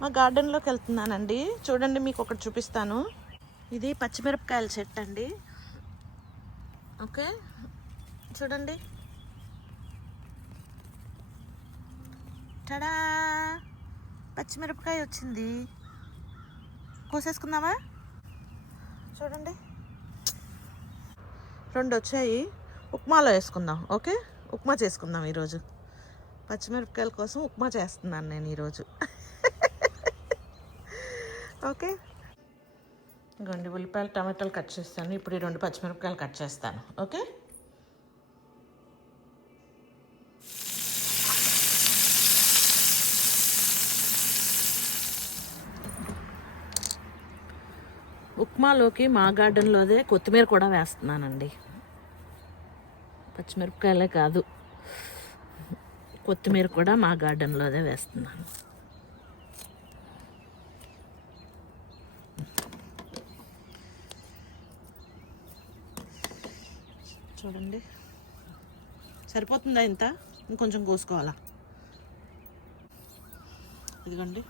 మా గార్డెన్లోకి వెళ్తున్నానండి. చూడండి, మీకు ఒకటి చూపిస్తాను. ఇది పచ్చిమిరపకాయల చెట్టు అండి. ఓకే, చూడండి. టడా, పచ్చిమిరపకాయ వచ్చింది. కోసేసుకుందామా? చూడండి, 2 వచ్చాయి. ఉప్మాలో వేసుకుందాం. ఓకే, ఉప్మా చేసుకుందాం ఈరోజు. పచ్చిమిరపకాయల కోసం ఉప్మా చేస్తున్నాను నేను ఈరోజు. ఓకే, ఇంకోండి ఉల్లిపాయలు టమాటాలు కట్ చేస్తాను. ఇప్పుడు ఈ 2 పచ్చిమిరపకాయలు కట్ చేస్తాను. ఓకే, ఉప్మాలోకి మా గార్డెన్లోదే కొత్తిమీర కూడా వేస్తున్నానండి. పచ్చిమిరపకాయలే కాదు, కొత్తిమీర కూడా మా గార్డెన్లోదే వేస్తున్నాను. చూడండి, సరిపోతుందా? ఇంత ఇంకొంచెం కోసుకోవాలా? ఇదిగోండి.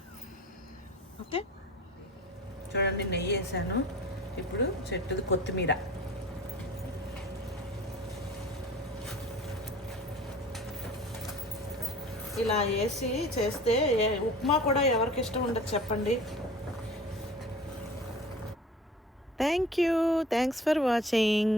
ఓకే, చూడండి, నెయ్యి వేసాను. ఇప్పుడు చెట్టుది కొత్తిమీర. ఇలా వేసి చేస్తే ఉప్మా కూడా ఎవరికి ఇష్టం ఉండదు చెప్పండి. Thanks for watching.